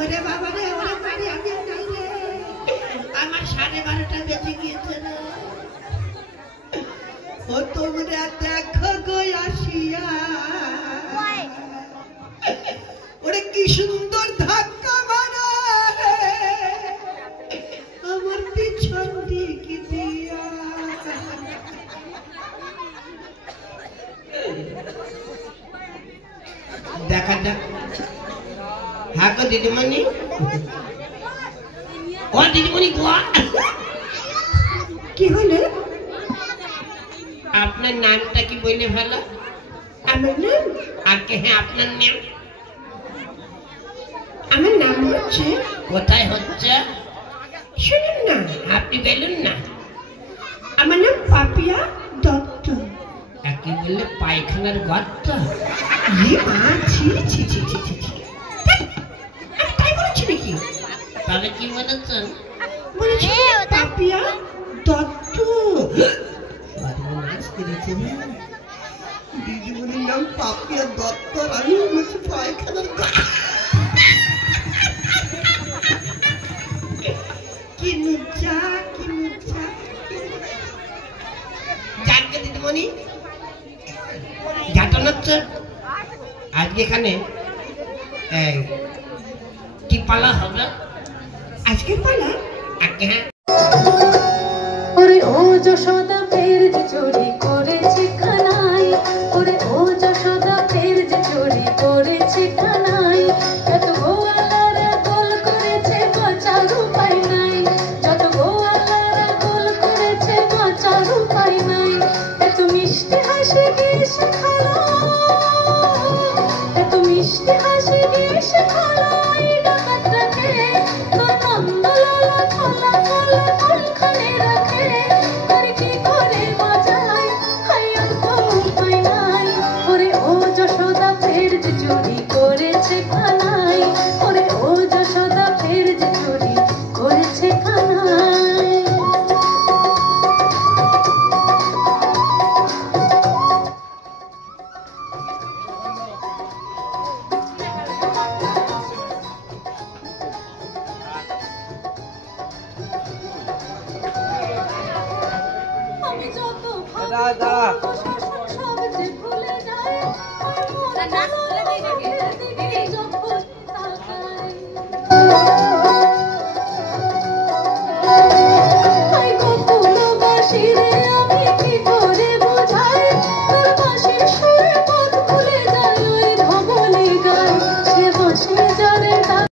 ওরে বাবা রে, ওরে বাড়ি আমি নাই রে, আমার 12:30টা বেজে গিয়েছে রে। ও তোমরা দেখো গো আসিয়া, ওরে কি সুন্দর ধাক্কা মারা আমার পিছন দিকে দিয়া। দেখা যাক। হ্যাঁ গো দিদিমণি, ও দিদিমণি গোয়া কি হলো? আপনার নামটা কি বলে ভালো? আমার নাম? আগে হ্যাঁ, আপনার নাম? আমার নাম হচ্ছে। কোথায় হচ্ছে শুনুন না, আপনি বলুন না। আমার নাম পাপিয়া দত্ত। একে বললে পায়খানার গর্ত? তাই বলেছি নাকি? তবে কি বলেছেন? বলেছি পাপিয়া দত্ত। দিদিমণির নাম পাপিয়া দত্ত, আমি বলছি পায়খানার গর্ত। দিদিমণি ঘাটন হচ্ছে আজকে এখানে কি পালা হবে? আজকে পালা? আগে হ্যাঁ। ওরে ও যশোদা ফের যে চুরি করেছে খানায়, ওরে ও যশোদা ফের যে চুরি করেছে খানায়, যত গোয়ালারা গোল করেছে বাঁচার উপায় নাই, যত গোয়ালারা গোল করেছে বাঁচার উপায় নাই। এত মিষ্টি হাসি গেস খালো, এত মিষ্টি হাসি গেস খালো, এই ডাকাতটাকে তোর নন্দলালা খোলা খোলা কোনখানে রাখে, তোর কি করে বাজায় হাইয়া তো উপায় নাই। ওরে ও যশোদা ফের যে চুরি করেছে খানায়, ওরে ও যশোদা ফের যে চুরি করেছে খানায়। আমি যত ভাবি